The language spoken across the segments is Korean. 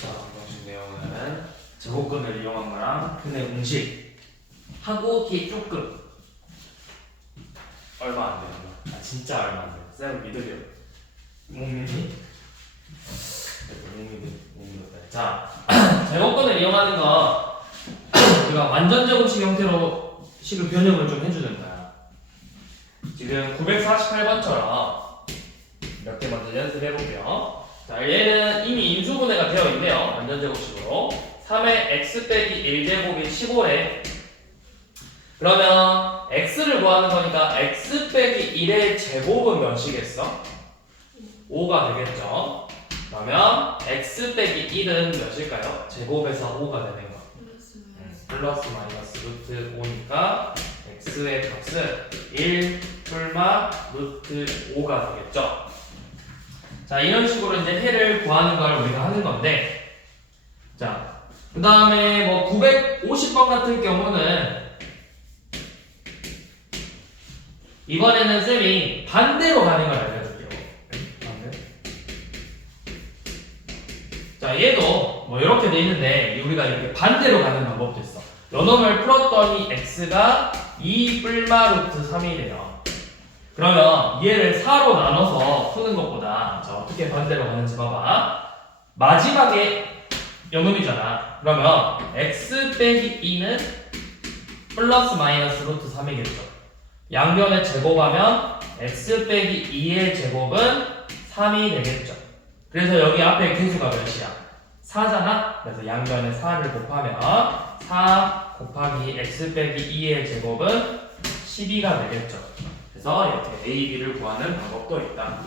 자, 방식 내용은 제곱근을 이용한 거랑 근의 공식 하고 뒤에 조금 얼마 안 돼요. 아 진짜 얼마 안 돼요. 쌤 믿으려. 못 믿니? 못 믿었다. 자, 제곱근을 이용하는 거 우리가 완전 제곱식 형태로 식을 변형을 좀 해주는 거야. 지금 948번처럼 몇 개 먼저 연습해 볼게요. 자, 얘는 이미 인수분해가 되어 있네요. 완전 제곱식으로 3의 x 빼기 1제곱이 15래. 그러면 x를 구하는 거니까 x 빼기 1의 제곱은 몇이겠어? 5가 되겠죠. 그러면 x 빼기 1은 몇일까요? 제곱에서 5가 되는 거. 플러스 마이너스 루트 5니까 x의 값은 1 뿔마 루트 5가 되겠죠. 자, 이런 식으로 이제 해를 구하는 걸 우리가 하는 건데, 자, 그 다음에 뭐 950번 같은 경우는 이번에는 쌤이 반대로 가는 걸 알려줄게요. 반대. 자, 얘도 뭐 이렇게 돼 있는데 우리가 이렇게 반대로 가는 방법도 있어. 요 놈을 풀었더니 x가 2 뿔마 루트 3이 돼요. 그러면 얘를 4로 나눠서 푸는 것보다 자, 어떻게 반대로 가는지 봐봐. 마지막에 요놈이잖아. 그러면 x 빼기 2는 플러스 마이너스 루트 3이겠죠. 양변을 제곱하면 x 빼기 2의 제곱은 3이 되겠죠. 그래서 여기 앞에 개수가 몇이야? 4잖아? 그래서 양변에 4를 곱하면 4 곱하기 x 빼기 2의 제곱은 12가 되겠죠. 그래서 이렇게 a, b를 구하는 방법도 있다.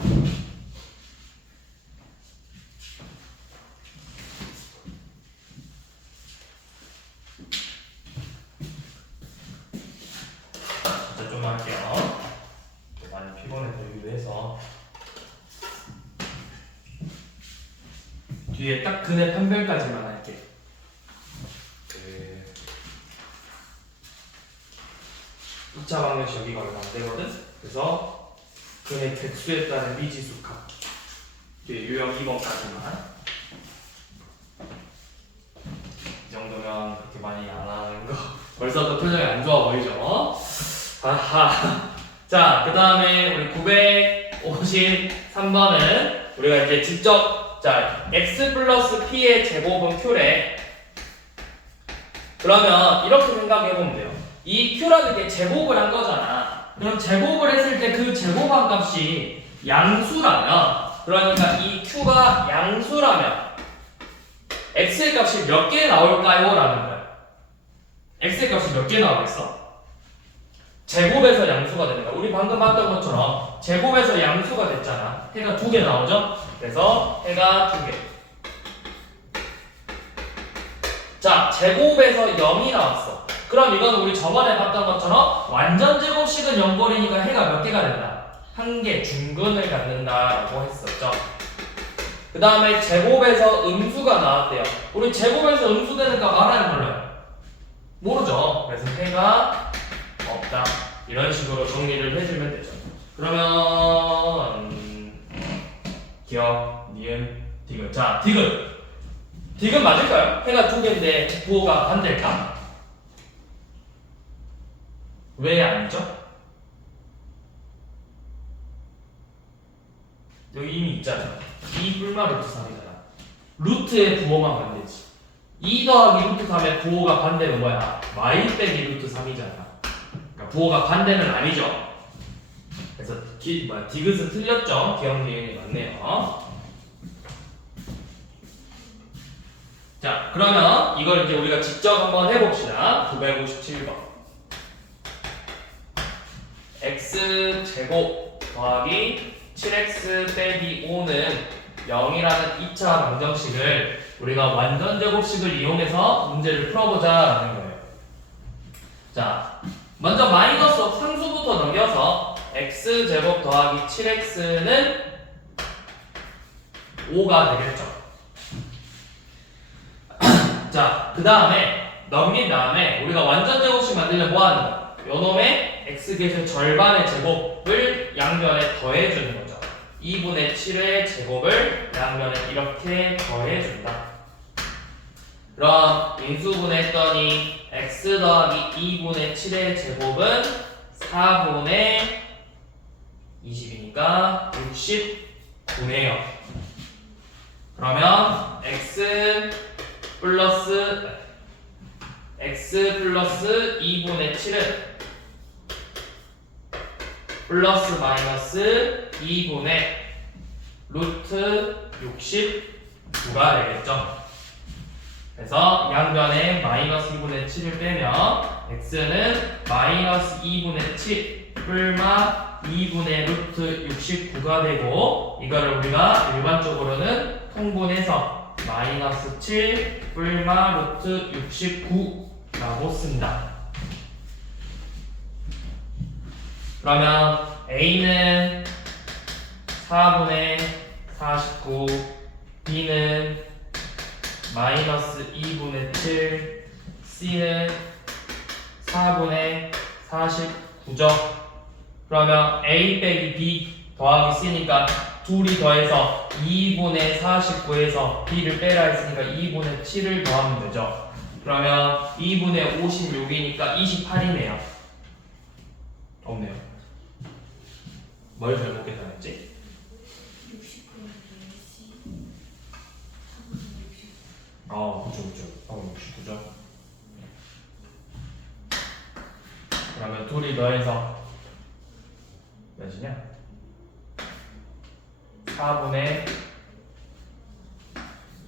진짜 좀만 할게요. 많이 피곤해서 유도해서 뒤에 딱 근의 판별까지만 할게. 2차 방정식 여기가 얼마 안 되거든? 그래서 근의 객수에 따른 미지수 값. 뒤에 유형 2번까지만. 이 정도면 그렇게 많이 안 하는 거. 벌써부터 표정이 안 좋아 보이죠? 아하. 자, 그 다음에 우리 953번은 우리가 이제 직접, 자, x 플러스 p의 제곱은 q래. 그러면 이렇게 생각해보면 돼요. 이 q라는 게 제곱을 한 거잖아. 그럼 제곱을 했을 때 그 제곱한 값이 양수라면, 그러니까 이 q가 양수라면 x의 값이 몇 개 나올까요? 라는 거야. x의 값이 몇 개 나오겠어? 제곱에서 양수가 되는 거야. 우리 방금 봤던 것처럼 제곱에서 양수가 됐잖아. 해가 2개 나오죠? 그래서 해가 2개. 자, 제곱에서 0이 나왔어. 그럼 이건 우리 저번에 봤던 것처럼 완전 제곱식은 0꼴이니까 해가 몇 개가 된다? 1개 중근을 갖는다라고 했었죠. 그 다음에 제곱에서 음수가 나왔대요. 우리 제곱에서 음수 되는 값 알아요, 몰라요? 모르죠. 그래서 해가 없다. 이런 식으로 정리를 해주면 되죠. 그러면 기억, 니은, 디귿. 자, 디귿. 디귿 맞을까요? 해가 2개인데 부호가 반대일까? 왜 아니죠? 여기 이미 있잖아요. 2 뿔마 루트 3이잖아. 루트의 부호만 반대지. 2 더하기 루트 3의 부호가 반대는 뭐야? y 빼기 루트 3이잖아. 그러니까 부호가 반대는 아니죠. 그래서 디귿은 틀렸죠? 기억 니은이 맞네요. 자, 그러면 이걸 이제 우리가 직접 한번 해봅시다. 957번. x제곱 더하기 7x 빼기 5는 0이라는 2차 방정식을 우리가 완전 제곱식을 이용해서 문제를 풀어보자라는 거예요. 자, 먼저 마이너스 상수부터 넘겨서 x제곱 더하기 7x는 5가 되겠죠. 자, 그 다음에 넘긴 다음에 우리가 완전 제곱식 만들려면 뭐 하는 거야? 요놈의 x계수 절반의 제곱을 양변에 더해주는 거죠. 2분의 7의 제곱을 양변에 이렇게 더해준다. 그럼 인수분해했더니 x 더하기 2분의 7의 제곱은 4분의 20이니까 69네요. 그러면 x 플러스 2분의 7은 플러스 마이너스 2분의 루트 69가 되겠죠. 그래서 양변에 마이너스 2분의 7을 빼면 x는 마이너스 2분의 7 뿔마 2분의 루트 69가 되고, 이거를 우리가 일반적으로는 통분해서 마이너스 7 뿔마 루트 69라고 씁니다. 그러면 a는 4분의 49, b는 마이너스 2분의 7, c는 4분의 49죠. 그러면 a 빼기 b 더하기 c니까 둘이 더해서 2분의 49에서 b를 빼라 했으니까 2분의 7을 더하면 되죠. 그러면 2분의 56이니까 28이네요. 없네요. 뭘 잘못 계산했지? 69죠. 그러면 둘이 더해서 몇이냐? 4분의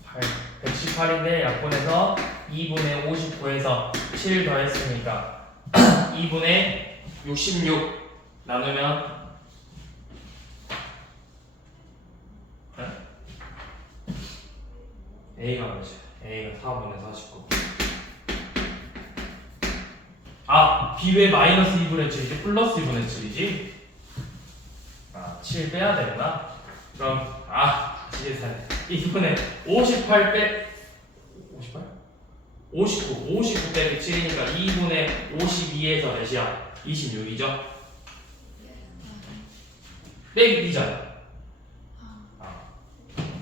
8, 118인데 약분해서 2분의 59에서 7 더했으니까 2분의 66 나누면 A가 몇이야? A가 4분의 49. B 왜 마이너스 2분의 7이지? 플러스 2분의 7이지? 7 빼야 되구나. 그럼 지계산해. 2분의 58 빼 58? 59 빼기 7이니까 2분의 52에서 몇이야? 26이죠? 빼기 B잖아.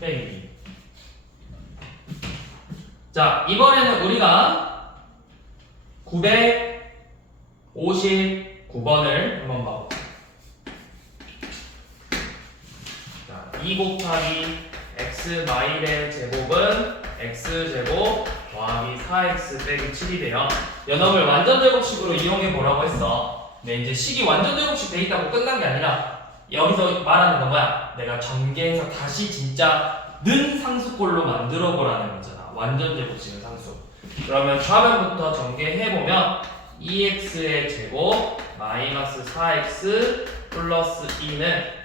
빼기 B. 자, 이번에는 우리가 959번을 한번 봐볼게요. 자, 2 곱하기 x 마일의 제곱은 x제곱 더하기 4x 빼기 7이 돼요. 연합을 완전제곱식으로 이용해 보라고 했어. 근데 이제 식이 완전제곱식 돼 있다고 끝난 게 아니라 여기서 말하는 건 뭐야? 내가 전개해서 다시 진짜 는 상수꼴로 만들어 보라는 거잖아. 완전제곱식은 상수. 그러면 좌변부터 전개해보면 2x의 제곱 마이너스 4x 플러스 2는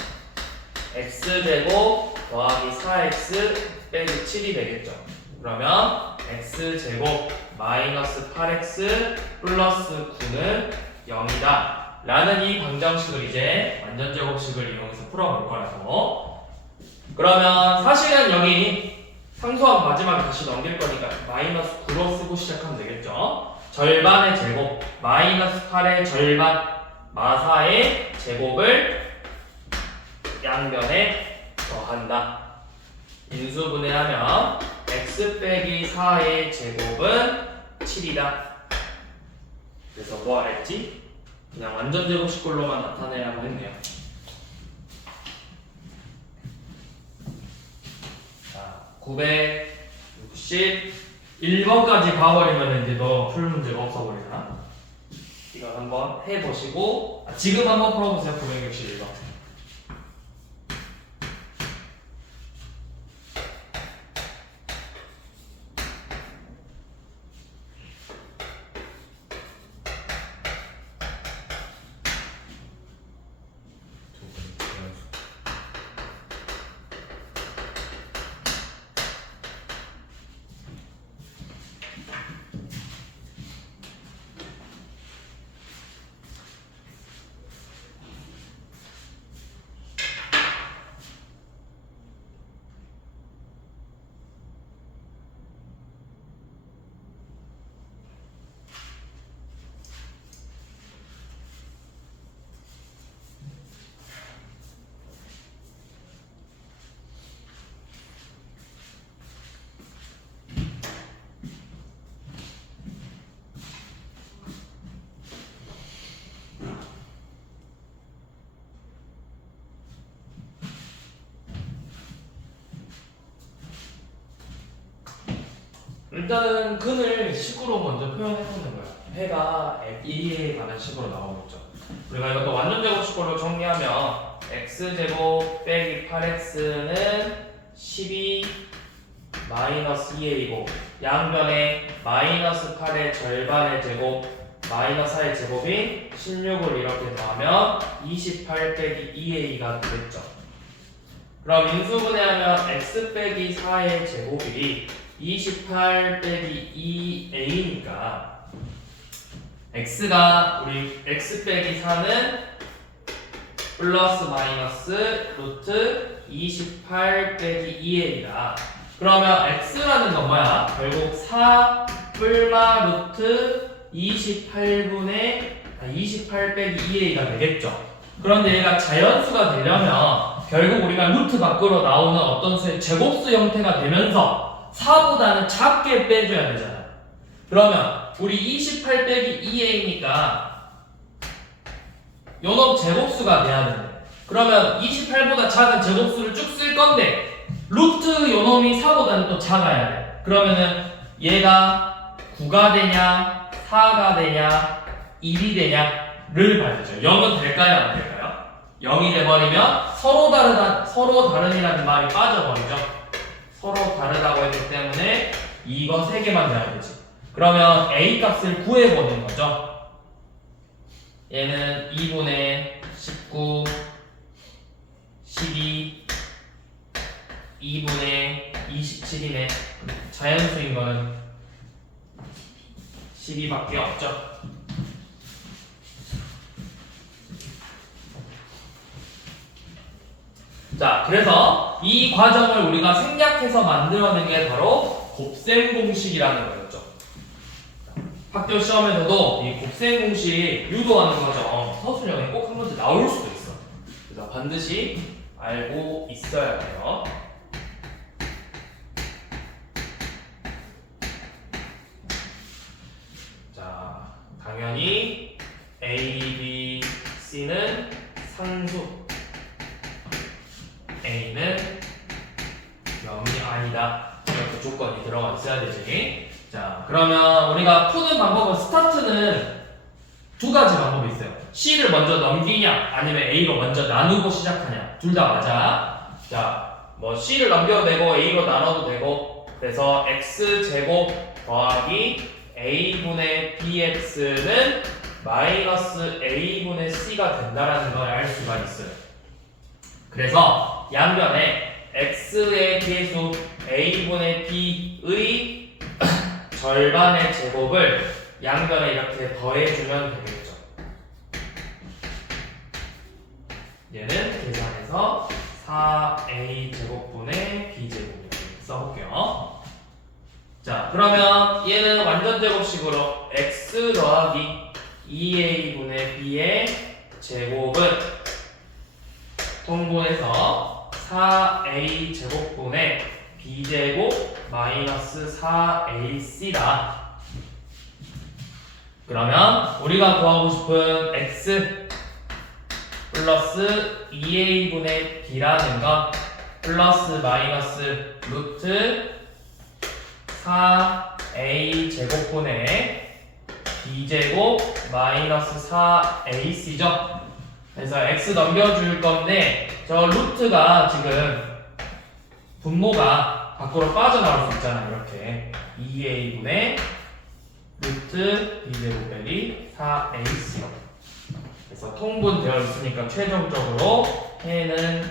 x제곱 더하기 4x 빼기 7이 되겠죠. 그러면 x제곱 마이너스 8x 플러스 9는 0이다 라는 이 방정식을 이제 완전제곱식을 이용해서 풀어볼 거라고. 그러면 사실은 여기 상수함 마지막에 다시 넘길 거니까 마이너스 9로 쓰고 시작하면 되겠죠. 절반의 제곱 마이너스 8의 절반 마사의 제곱을 양변에 더한다. 인수분해하면 x 빼기 4의 제곱은 7이다. 그래서 뭐 했지? 그냥 완전제곱식꼴로만 나타내라고 했네요. 자, 961번까지 봐버리면 이제 너 풀 문제가 없어버리잖아. 이거 한번 해보시고 지금 한번 풀어보세요. 961번. 일단은 근을 식으로 먼저 표현해보는 거야. 해가 2에 관한 식으로 나오겠죠. 우리가 이것도 완전 제곱식으로 정리하면 x제곱 빼기 8x는 12 마이너스 2a이고 양변에 마이너스 8의 절반의 제곱 마이너스 4의 제곱인 16을 이렇게 더하면 28 빼기 2a가 되겠죠. 그럼 인수분해하면 x 빼기 4의 제곱이 28 빼기 2a니까 x가 우리 x 빼기 4는 플러스 마이너스 루트 28 빼기 2a이다. 그러면 x라는 건 뭐야? 결국 4 뿔마 루트 28 빼기 2a가 되겠죠. 그런데 얘가 자연수가 되려면 결국 우리가 루트 밖으로 나오는 어떤 수의 제곱수 형태가 되면서 4보다는 작게 빼줘야 되잖아. 그러면 우리 28 빼기 2a니까 요놈 제곱수가 돼야 되네. 그러면 28보다 작은 제곱수를 쭉 쓸 건데 루트 요놈이 4보다는 또 작아야 돼. 그러면은 얘가 9가 되냐 4가 되냐 1이 되냐를 봐야죠. 0은 될까요 안 될까요? 0이 돼버리면 서로 다른이라는 말이 빠져버리죠. 서로 다르다고 했기 때문에 이거 3개만 돼야 되지. 그러면 a 값을 구해보는 거죠. 얘는 2분의 19 12 2분의 27이네. 자연수인 거는 12밖에 없죠. 자, 그래서 이 과정을 우리가 생략해서 만들어낸 게 바로 곱셈 공식이라는 거였죠. 학교 시험에서도 이 곱셈 공식 유도하는 과정 서술형에 꼭 한 문제 나올 수도 있어. 그래서 반드시 알고 있어야 돼요. 자, 당연히 A, B, C는 상수, A는 0이 아니다. 이렇게 조건이 들어가 있어야 되지. 자, 그러면 우리가 푸는 방법은 스타트는 두 가지 방법이 있어요. C를 먼저 넘기냐, 아니면 A로 먼저 나누고 시작하냐. 둘 다 맞아. 자, 뭐 C를 넘겨도 되고 A로 나눠도 되고. 그래서 X제곱 더하기 A분의 BX는 마이너스 A분의 C가 된다라는 걸 알 수가 있어요. 그래서 양변에 X의 계수 A분의 B의 절반의 제곱을 양변에 이렇게 더해주면 되겠죠. 얘는 계산해서 4A 제곱분의 B 제곱이라고 써볼게요. 자, 그러면 얘는 완전 제곱식으로 X 더하기 2A분의 B의 제곱은 통분해서 4A 제곱분의 B제곱 마이너스 4AC다. 그러면 우리가 구하고 싶은 X 플러스 2A분의 B라는 건 플러스 마이너스 루트 4A 제곱분의 B제곱 마이너스 4AC죠. 그래서 X 넘겨줄 건데 저 루트가 지금 분모가 밖으로 빠져나올 수 있잖아. 이렇게 2A분의 루트 B제곱 빼기 4AC. 그래서 통분되어 있으니까 최종적으로 해는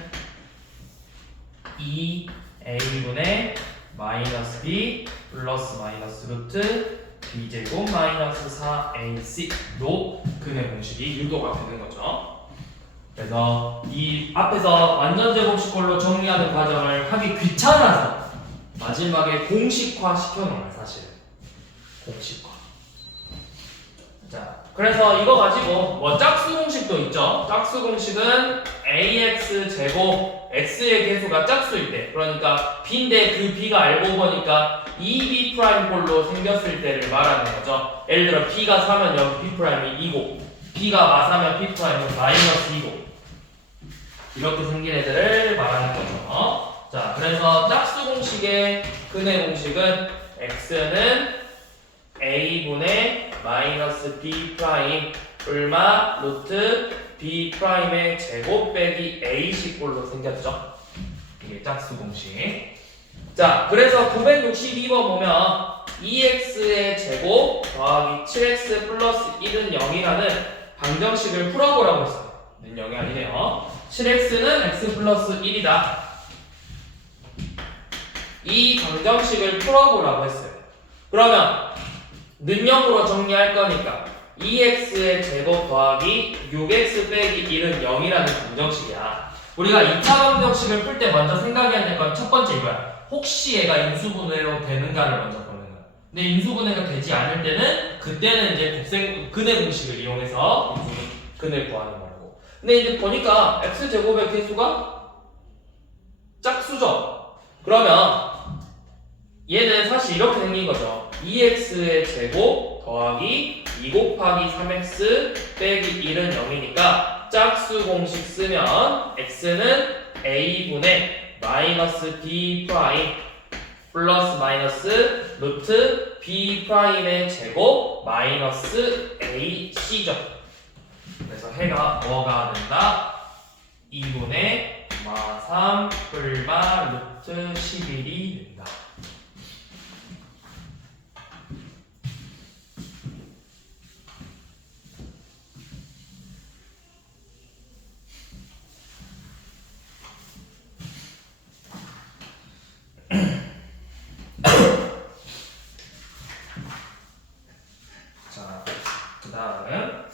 2A분의 마이너스 B 플러스 마이너스 루트 B제곱 마이너스 4AC로 근의 공식이 유도가 되는 거죠. 그래서 이 앞에서 완전 제곱식꼴로 정리하는 과정을 하기 귀찮아서 마지막에 공식화 시켜놓은 사실은 공식화. 자, 그래서 이거 가지고 뭐 짝수 공식도 있죠. 짝수 공식은 ax 제곱 x의 계수가 짝수일 때, 그러니까 b인데 그 b가 알고 보니까 2b 프라임 꼴로 생겼을 때를 말하는 거죠. 예를 들어 b가 4면 여기 b 프라임이 2고 b가 마사면 b 프라임은 마이너스 2고 이렇게 생긴 애들을 말하는 거죠. 자, 그래서 짝수 공식의 근의 공식은 x x는 a분의 마이너스 b 프라임 뿔마 루트 b 프라임의 제곱 빼기 a-꼴로 생겼죠. 이게 짝수 공식. 자, 그래서 962번 보면 2x의 제곱 더하기 7x 플러스 1은 0이라는 방정식을 풀어보라고 했어요. 는 0이 아니네요. 7x는 x 플러스 1이다. 이 방정식을 풀어보라고 했어요. 그러면 는 0으로 정리할 거니까 2x의 제곱 더하기 6x 빼기 1은 0이라는 방정식이야. 우리가 2차 방정식을 풀 때 먼저 생각해야 될 건 첫 번째 이거야. 혹시 얘가 인수분해로 되는가를 먼저 보는 거야. 근데 인수분해가 되지 않을 때는 그때는 이제 근의 공식을 이용해서 근을 구하는 거라고. 근데 이제 보니까 x제곱의 개수가 짝수죠. 그러면 얘는 사실 이렇게 생긴 거죠. 2x의 제곱 더하기 2 곱하기 3x 빼기 1은 0이니까 짝수 공식 쓰면 x는 a분의 마이너스 b 프라임 플러스 마이너스 루트 b 프라임의 제곱 마이너스 ac죠. 그래서 해가 뭐가 된다? 2분의 마3 뿔마 루트 11이 된다. 자, 그 다음은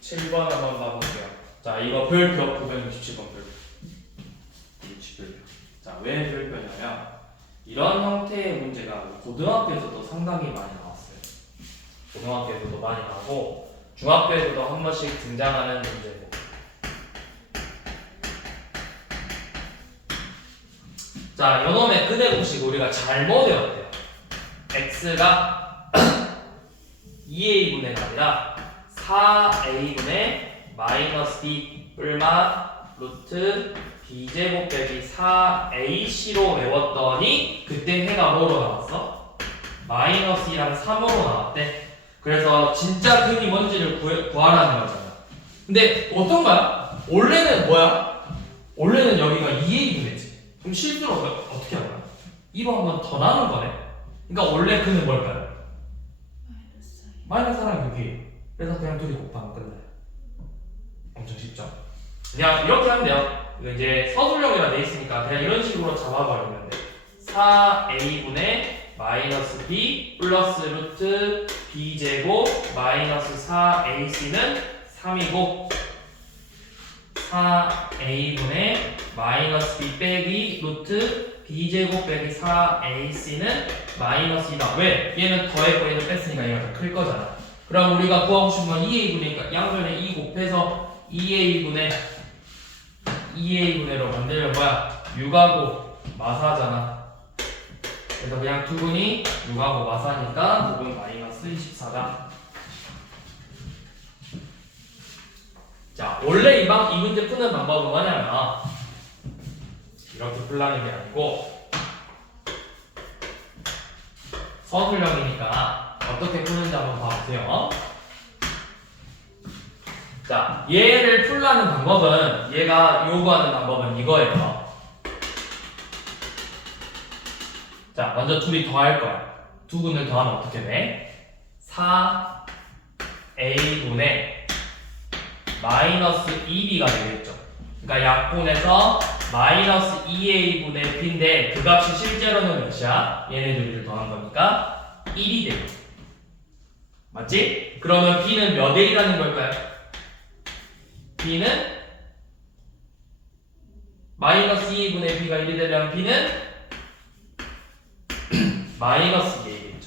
967번 한번 봐볼게요. 자, 이거 별표 967번 별표. 자, 왜 별표냐면 이런 형태의 문제가 고등학교에서도 상당히 많이 나왔어요. 고등학교에서도 많이 나오고 중학교에서도 한 번씩 등장하는 문제고. 자, 요놈의 근의 공식 우리가 잘못 외웠대요. x가 2a분의 아니라 4a분의 마이너스 b 뿔마 루트 b제곱 빼기 4ac로 외웠더니 그때 해가 뭐로 나왔어? 마이너스 2랑 3으로 나왔대. 그래서 진짜 근이 뭔지를 구하라는 거잖아. 근데 어떤 거야? 원래는 뭐야? 원래는 여기가 2a분이지. 그럼 실수로 어떻게 하는 거야? 2로 한 번 더 나눈 거네. 그러니까 원래 근은 뭘까요? 마이너스 4랑 6이에요. 그래서 그냥 둘이 곱하면 끝나요. 엄청 쉽죠? 그냥 이렇게 하면 돼요. 이거 이제 서술형이라 돼 있으니까 그냥 이런 식으로 잡아버리면 돼. 4a분의 마이너스 b 플러스 루트 b제곱 마이너스 4ac는 3이고 4a분의 마이너스 b 빼기 루트 b제곱 빼기 4ac는 마이너스 2다. 왜? 얘는 더했고 얘는 뺐으니까 얘가 더 클 거잖아. 그럼 우리가 구하고 싶은 건 2a분이니까 양변에 2 곱해서 2a분의로 만들면 뭐야? 6하고 마사잖아. 그래서 그냥 두분이 6하고 마사니까 6은 마이너스 24다. 자, 원래 이 문제 푸는 방법은 뭐냐면 이렇게 풀라는 게 아니고 서술형이니까 어떻게 푸는지 한번 봐보세요. 자, 얘를 풀라는 방법은 얘가 요구하는 방법은 이거예요. 자, 먼저 둘이 더할 거야. 두 근을 더하면 어떻게 돼? 4a분의 마이너스 2b가 되겠죠. 그러니까 약분해서 마이너스 2a분의 b인데 그 값이 실제로는 몇이야? 얘네 둘이를 더한 거니까 1이 돼요. 맞지? 그러면 b는 몇 a라는 걸까요? b는 마이너스 2a분의 b가 1이 되려면 b는 마이너스 2a겠죠.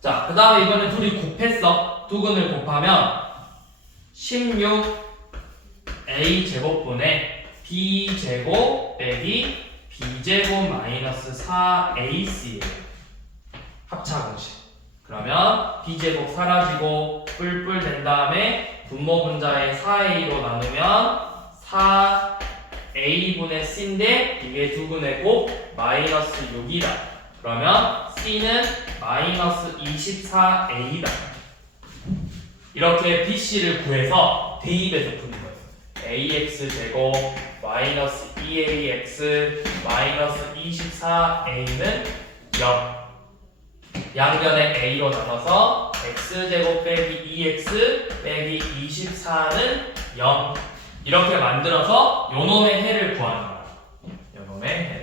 자, 그 다음에 이번에 둘이 곱했어. 두 근을 곱하면 16a 제곱분의 b 제곱 빼기 b 제곱 마이너스 4ac예요. 합차 공식. 그러면 b 제곱 사라지고 뿔뿔 된 다음에 분모 분자의 4a로 나누면 4a분의 c인데 이게 두분의 곱 마이너스 6이다. 그러면 c는 마이너스 24a다. 이렇게 bc를 구해서 대입해서 푸는 거예요. ax제곱 마이너스 2ax 마이너스 24a는 0. 양변에 a로 나눠서 x제곱 빼기 2x 빼기 24는 0. 이렇게 만들어서 요놈의 해를 구하는 거예요. 요놈의 해.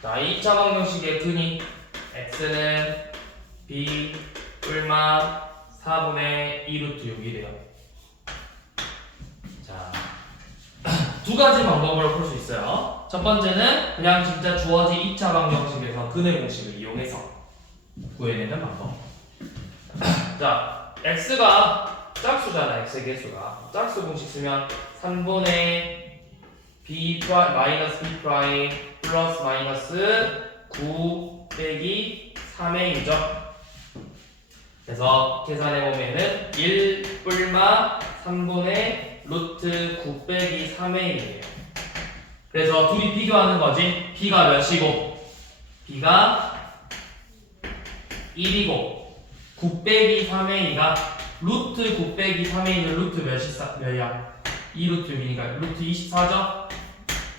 자, 2차 방정식의 근이 x는 b 뿔마 4분의 2루트 6이래요. 자, 두 가지 방법으로 풀 수 있어요. 첫 번째는 그냥 진짜 주어진 2차 방정식에서 근의 공식을 이용해서 구해내는 방법. 자, x가 짝수잖아. x의 개수가 짝수 공식 쓰면 3분의 b 마이너스 b 프라임 플러스 마이너스 9 빼기 3a이죠. 그래서 계산해보면은 1 뿔마 3분의 루트 9 빼기 3a예요. 그래서 둘이 비교하는 거지. b가 몇이고 b가 1이고 9 빼기 3a가 루트 9 빼기 3a는 루트 몇이야? 2루트 6이니까 루트 24죠?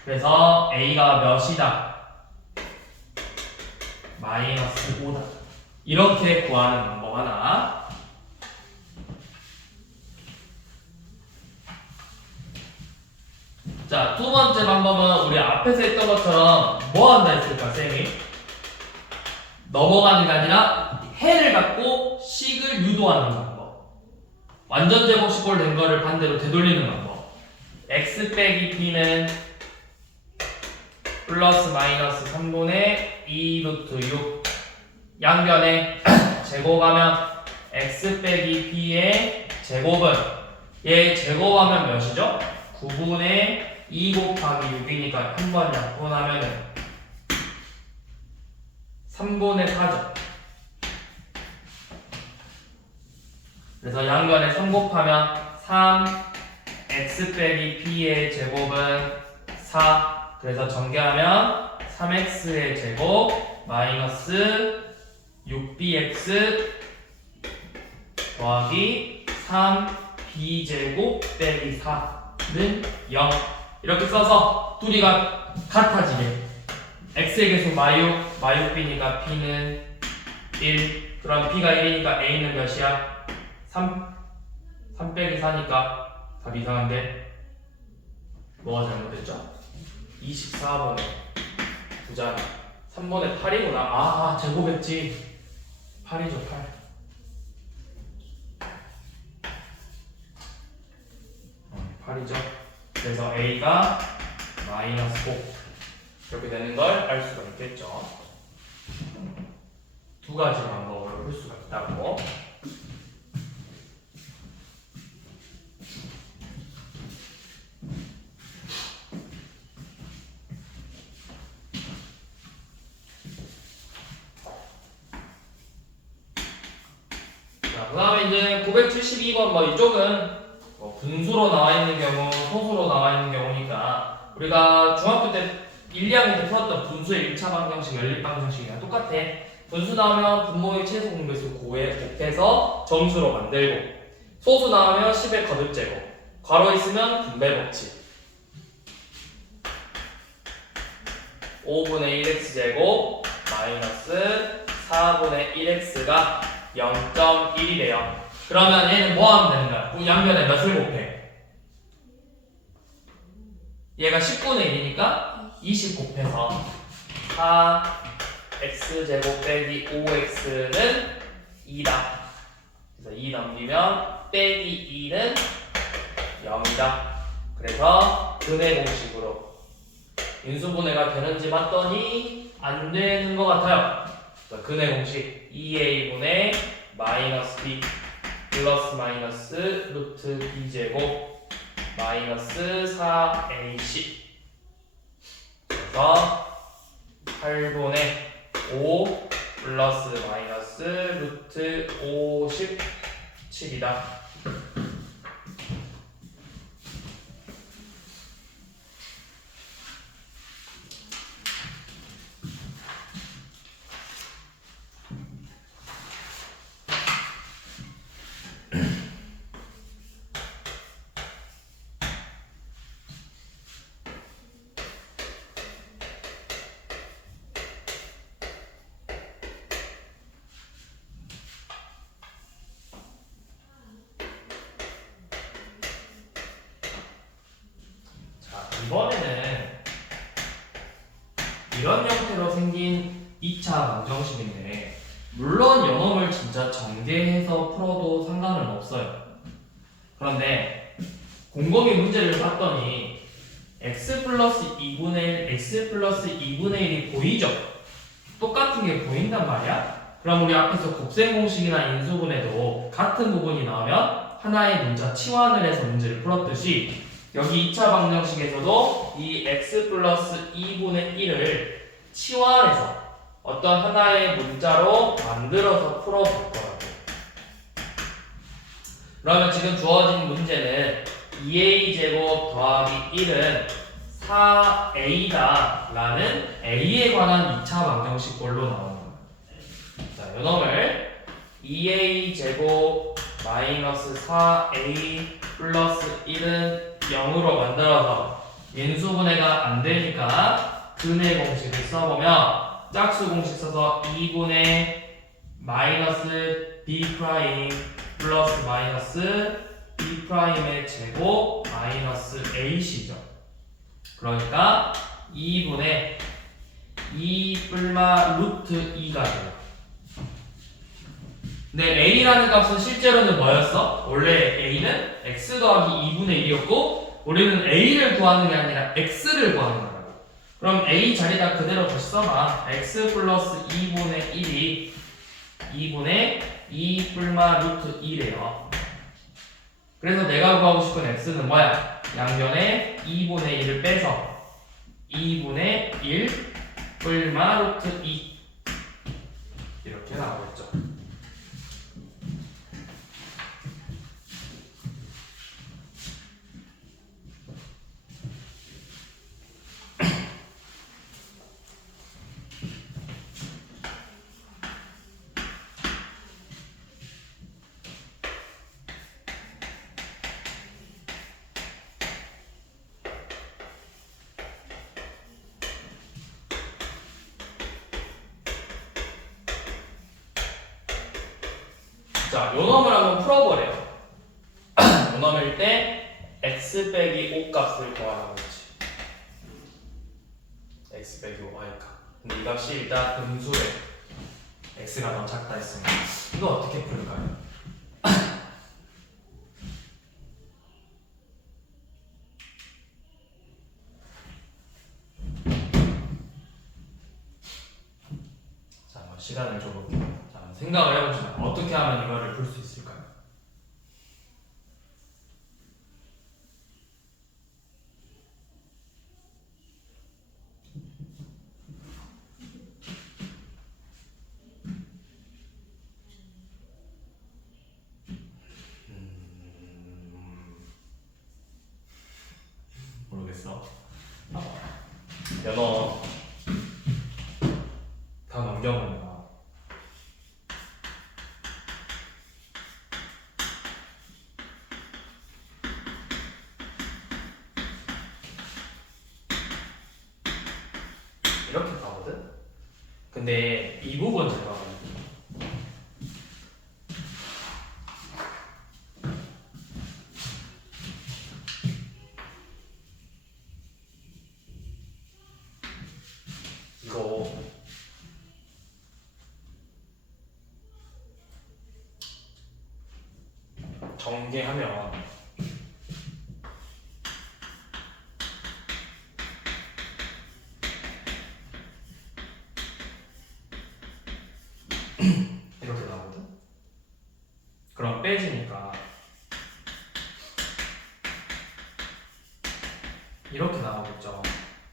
그래서 a가 몇이다? 마이너스 5다. 이렇게 구하는 방법 하나. 자, 두 번째 방법은 우리 앞에서 했던 것처럼 뭐 한다 했을까, 쌤이? 넘어가는 게 아니라 해를 갖고 식을 유도하는 방법. 완전 제곱식으로 된 거를 반대로 되돌리는 방법. x 빼기 b는 플러스 마이너스 3분의 2 루트 6 양변에 제곱하면 x 빼기 b의 제곱은 얘 제곱하면 몇이죠? 9분의 2 곱하기 6이니까 한 번 약분하면은 3분의 4죠. 그래서 양변에 3 곱하면 3 x 빼기 b의 제곱은 4. 그래서 전개하면 3x의 제곱 마이너스 6bx 더하기 3b제곱 빼기 4는 0. 이렇게 써서 둘이가 같아지게 x의 개수 마유 b니까 b는 1. 그럼 b가 1이니까 a는 몇이야? 3 빼기 4니까 답 이상한데 뭐가 잘못됐죠? 24번에 2자리 3번에 8이구나. 제곱했지. 8이죠. 8 8이죠. 그래서 a가 마이너스 5 이렇게 되는 걸 알 수가 있겠죠. 두 가지 방법으로 풀 수가 있다고. 그 다음에 이제 972번 뭐 이쪽은 분수로 나와 있는 경우, 소수로 나와 있는 경우니까 우리가 중학교 때 1, 2학년 때 풀었던 분수의 1차 방정식, 연립 방정식이랑 똑같아. 분수 나오면 분모의 최소 공배수 곱해서 점수로 만들고, 소수 나오면 10의 거듭제곱, 괄호 있으면 분배 법칙. 5분의 1x제곱 마이너스 4분의 1x가 0.1이래요. 그러면 얘는 뭐 하면 되는 거야? 양변에 몇을 곱해? 얘가 10분의 1이니까 20 곱해서 4x제곱 빼기 5x는 2다. 그래서 2 넘기면 빼기 2는 0이다. 그래서 근의 공식으로 인수분해가 되는지 봤더니 안 되는 것 같아요. 자, 근의 공식 2a분의 마이너스 b 플러스 마이너스 루트 b제곱 마이너스 4ac 그래서 8분의 5 플러스 마이너스 루트 57이다. 이번에는 이런 형태로 생긴 2차 방정식인데 물론 영어를 진짜 전개해서 풀어도 상관은 없어요. 그런데 곰곰이 문제를 봤더니 x 플러스 2분의 1, x 플러스 2분의 1이 보이죠? 똑같은 게 보인단 말이야? 그럼 우리 앞에서 곱셈 공식이나 인수분해도 같은 부분이 나오면 하나의 문자 치환을 해서 문제를 풀었듯이 여기 2차 방정식에서도 이 x 플러스 2분의 1을 치환해서 어떤 하나의 문자로 만들어서 풀어볼 거라고. 그러면 지금 주어진 문제는 2a제곱 더하기 1은 4a다 라는 a에 관한 2차 방정식꼴로 나오는 거예요. 자, 요놈을 2a제곱 마이너스 4a 플러스 1은 0으로 만들어서 인수분해가 안 되니까 근의 공식을 써보면 짝수 공식 써서 2분의 마이너스 b 프라임 플러스 마이너스 b 프라임의 제곱 마이너스 ac죠. 그러니까 2분의 2 뿔마 루트 2가 돼요. 근데 a라는 값은 실제로는 뭐였어? 원래 a는 x 더하기 2분의 1이었고 우리는 a를 구하는 게 아니라 x를 구하는 거라고. 그럼 a 자리다 그대로 다시 써봐. x 플러스 2분의 1이 2분의 2 뿔마 루트 2래요. 그래서 내가 구하고 싶은 x는 뭐야? 양변에 2분의 1을 빼서 2분의 1 뿔마 루트 2 이렇게 나오겠죠. 자, 요놈을 한번 풀어보래요. 요놈일 때 x 빼기 5 값을 구하라고 했지. x 빼기 5 y값. 근데 이 값이 일단 음수래. x가 너무 작다 했으니까. 이거 어떻게 풀까요? 자, 한번 시간을 줘볼게요. 자, 생각을 해봅시다. 어떻게 하면 이거를 풀 수 있을까요? 모르겠어. 연어 다 넘겨보니까 이렇게 가거든? 근데 이 부분 잘 봐봐요. 이거 전개하면 이렇게 나오겠죠.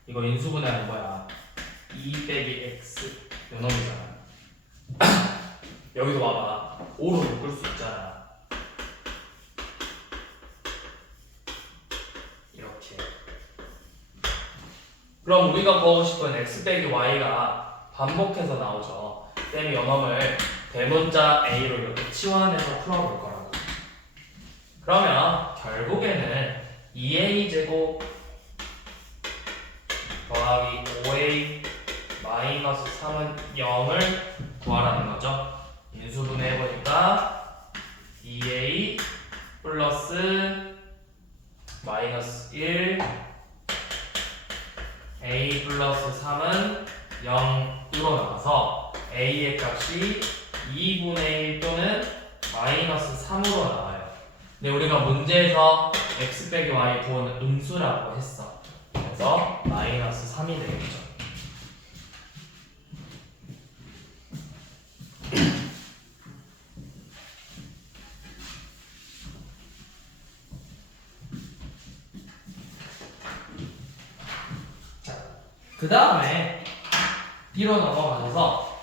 이거 인수분해하는 거야. 2 빼기 x 요 놈이잖아. 여기서 봐봐. 5로 묶을 수 있잖아. 이렇게. 그럼 우리가 구하고 싶은 x 빼기 y가 반복해서 나오죠. 쌤이 요 놈을 대문자 a로 이렇게 치환해서 풀어볼 거라고. 그러면 결국에는 2a제곱 더하기 5a 마이너스 3은 0을 구하라는 거죠. 인수분해 해보니까 2a 플러스 마이너스 1 a 플러스 3은 0으로 나와서 a의 값이 2분의 1 또는 마이너스 3으로 나와요. 근데 우리가 문제에서 x 빼기 y 구하는 음수라고 했어. 그래서 마이너스 3이 되겠죠. 그 다음에 B로 넘어가셔서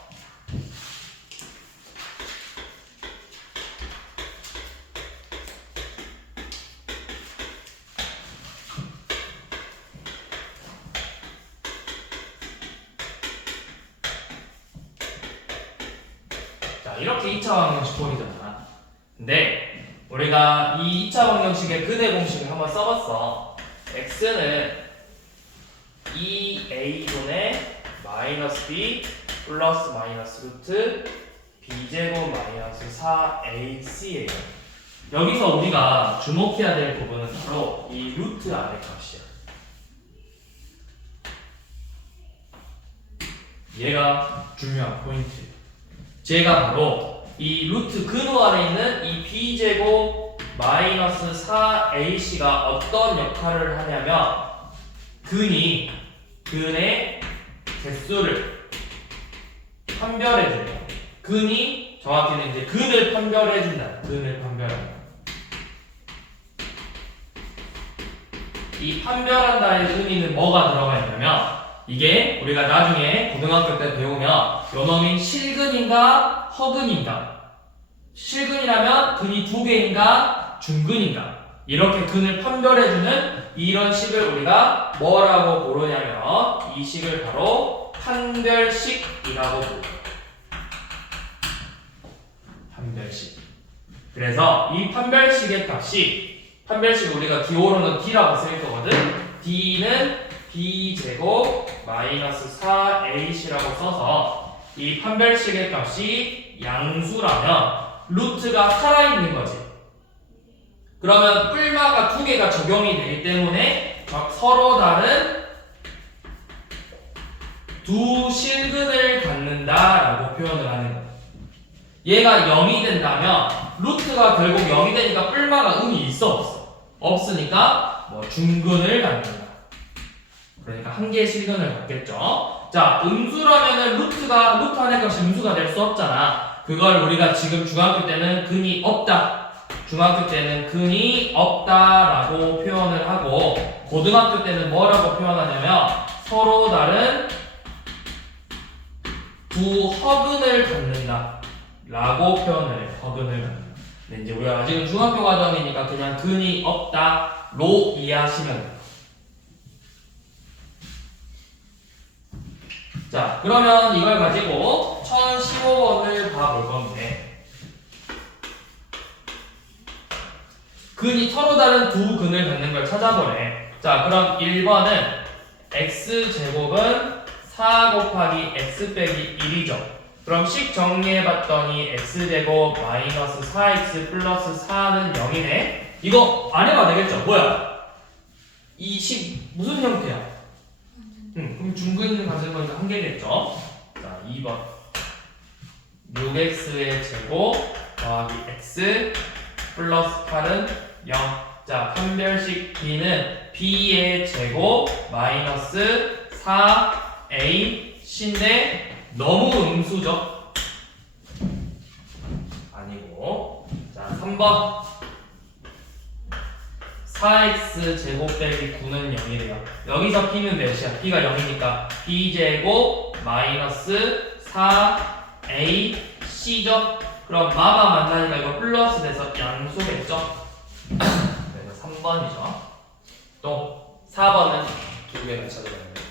자, 이렇게 2차 방정식 보이잖아. 근데 우리가 이 2차 방정식의 근해 공식을 한번 써봤어. x는 2a분의 마이너스 b 플러스 마이너스 루트 b제곱 마이너스 4ac예요. 여기서 우리가 주목해야 될 부분은 바로 이 루트 아래 값이야. 얘가 중요한 포인트예요. 제가 바로 이 루트 근호 안에 있는 이 b제곱 마이너스 4ac가 어떤 역할을 하냐면 근의 개수를 판별해줘요. 근이 정확히는 이제 근을 판별해준다. 근을 판별한다. 이 판별한다의 의미는 뭐가 들어가 있냐면 이게 우리가 나중에 고등학교 때 배우면 요 놈이 실근인가 허근인가, 실근이라면 근이 2개인가 중근인가 이렇게 근을 판별해주는 이런 식을 우리가 뭐라고 부르냐면 이 식을 바로 판별식이라고 불러요. 판별식. 그래서 이 판별식의 값이, 판별식을 우리가 기호로는 D라고 쓸 거거든. D는 B제곱 마이너스 4Ac라고 써서 이 판별식의 값이 양수라면 루트가 살아있는 거지. 그러면 뿔마가 2개가 적용이 되기 때문에 서로 다른 두 실근을 갖는다라고 표현을 하는 거예요. 얘가 0이 된다면 루트가 결국 0이 되니까 뿔마가 음이 있어 없어? 없으니까 뭐 중근을 갖는다. 그러니까 한 개의 실근을 갖겠죠. 자, 음수라면은 루트 안의 값이 음수가 될 수 없잖아. 그걸 우리가 지금 중학교 때는 근이 없다. 중학교 때는 근이 없다라고 표현을 하고 고등학교 때는 뭐라고 표현하냐면 서로 다른 두 허근을 갖는다 라고 표현을 해요. 허근을 갖는다. 근데 이제 우리가 아직은 중학교 과정이니까 그냥 근이 없다로 이해하시면 돼요. 자, 그러면 이걸 가지고 1015번을 봐볼 건데 근이 서로 다른 두 근을 갖는 걸 찾아보래. 자, 그럼 1번은 x제곱은 4 곱하기 x 빼기 1이죠. 그럼 식 정리해봤더니 x제곱 마이너스 4x 플러스 4는 0이네. 이거 안 해봐도 되겠죠? 뭐야? 이 식 무슨 형태야? 그럼 중근 가진 거니까 한 개겠죠? 자, 2번 6x의 제곱 더하기 x 플러스 8은 0. 자, 판별식 b는 b의 제곱 마이너스 4ac인데 너무 음수죠? 아니고. 자, 3번 4x 제곱 빼기 9는 0이래요. 여기서 b는 몇이야? b가 0이니까 b제곱 마이너스 4ac죠. 그럼 마마 만나니까 이거 플러스 돼서 양수겠죠? 그래서 3번이죠. 또 4번은 두 개나 찾아봤는데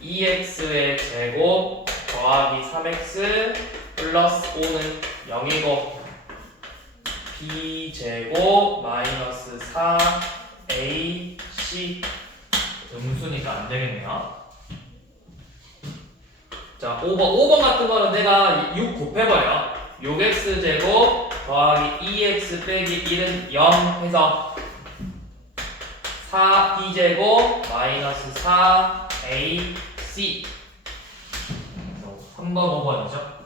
2x의 제곱 더하기 3x 플러스 5는 0이고 b제곱 마이너스 4ac 음수니까 안 되겠네요. 자, 5번 같은 거는 내가 6 곱해버려. 6x 제곱 더하기 2x 빼기 1은 0 해서 4b 제곱 마이너스 4ac 3번 5번이죠.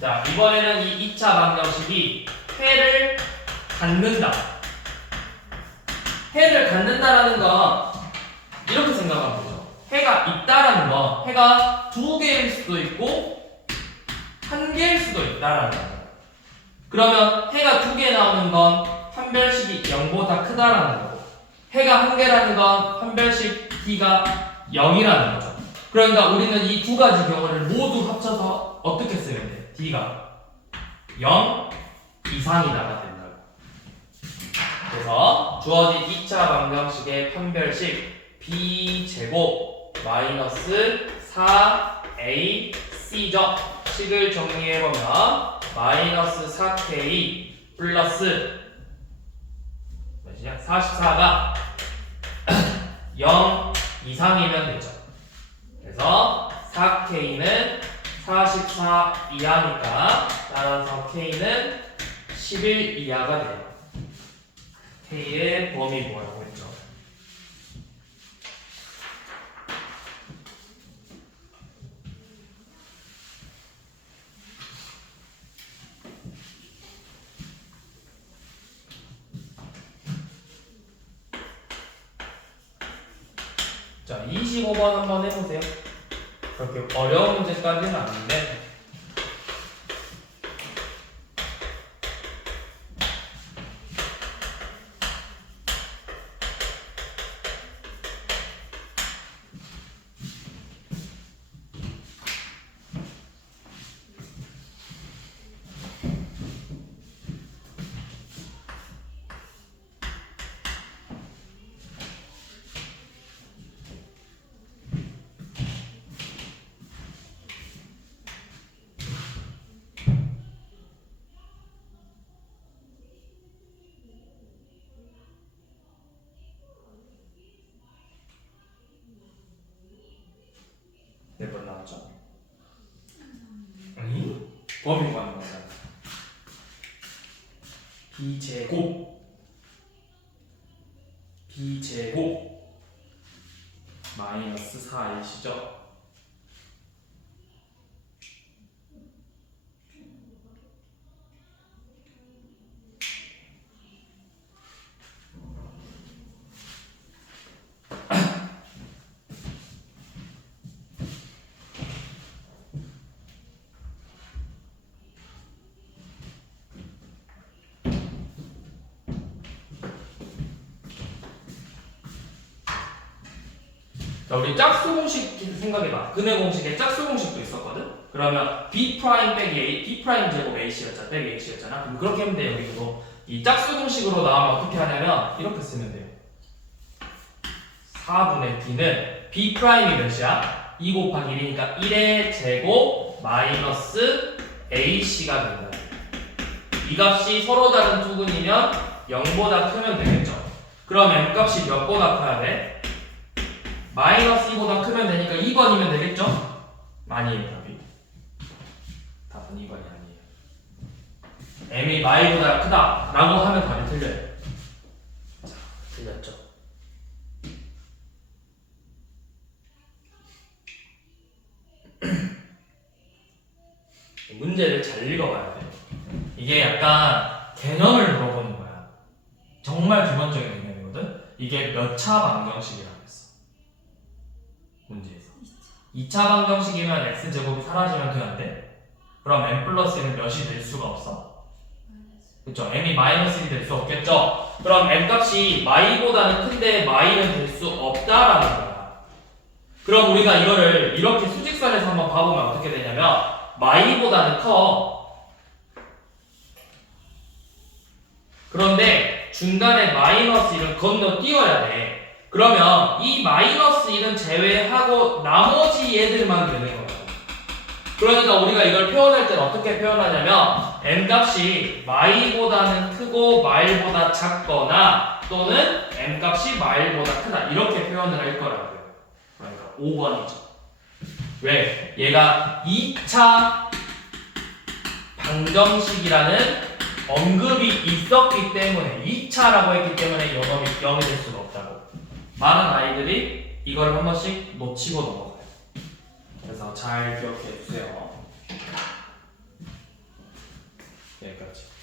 자, 이번에는 이 2차 방정식이 해를 갖는다. 해를 갖는다라는 건 이렇게 생각하면 되죠. 해가 있다라는 건 해가 2개일 수도 있고 1개일 수도 있다라는 거죠. 그러면 해가 2개 나오는 건 판별식이 0보다 크다라는 거고 해가 1개라는 건 판별식 t가 0이라는 거죠. 그러니까 우리는 이 두 가지 경우를 모두 합쳐서 어떻게 쓰면 돼? d가 0 이상이다가 된다고. 그래서 주어진 2차 방정식의 판별식 b제곱 마이너스 4ac죠. 식을 정리해보면 마이너스 4k 플러스 몇이냐? 44가 0 이상이면 되죠. 그래서 4k는 44 이하니까 따라서 k는 11 이하가 돼요. k의 범위 뭐라고 했죠? 자, 25번 한번 해보세요. 그렇게 어려운 문제까지는 아닌데 몇 번 나왔죠? 아니? 범위 구하는 거잖아. b제곱 마이너스 4ac죠. 자, 우리 짝수 공식 생각해봐. 근해 공식에 짝수 공식도 있었거든? 그러면 b 프라임 빼기 a, b 프라임 제곱 ac였잖아. 빼기 ac였잖아. 그럼 그렇게 하면 돼요. 여기도. 이 짝수 공식으로 나오면 어떻게 하냐면 이렇게 쓰면 돼요. 4분의 b는 b 프라임이 몇이야? 2 곱하기 1이니까 1의 제곱 마이너스 ac가 된다. 이 값이 서로 다른 두근이면 0보다 크면 되겠죠. 그럼 m 값이 몇 보다 커야 돼? 마이너스 2보다 크면 되니까 2번이면 되겠죠? 아니에요, 답이. 답은 2번이 아니에요. m이 y보다 크다 라고 하면 답이 틀려요. 자, 틀렸죠. 문제를 잘 읽어봐야 돼. 이게 약간 개념을 물어보는 거야. 정말 기본적인 개념이거든. 이게 몇 차 방정식이라고 했어. 문제에서. 2차 방정식이면 x제곱이 사라지면 돼, 안 돼? 그럼 n 플러스 1은 몇이 될 수가 없어? 그쵸? m이 마이너스 1이 될 수 없겠죠? 그럼 m 값이 마이보다는 큰데 마이는 될 수 없다라는 거야. 그럼 우리가 이거를 이렇게 수직선에서 한번 봐보면 어떻게 되냐면 마이보다는 커. 그런데 중간에 마이너스 1은 건너뛰어야 돼. 그러면 이 마이너스 1은 제외하고 나머지 얘들만 되는 거야. 그러니까 우리가 이걸 표현할 때는 어떻게 표현하냐면 m 값이 마이보다는 크고 마일보다 작거나 또는 m 값이 마일보다 크다 이렇게 표현을 할 거라고요. 그러니까 5번이죠. 왜? 얘가 2차 방정식이라는 언급이 있었기 때문에 2차라고 했기 때문에 요놈이 0이 될 수가 없다고. 많은 아이들이 이걸 한 번씩 놓치고 넘어가요. 그래서 잘 기억해 주세요. 여기까지.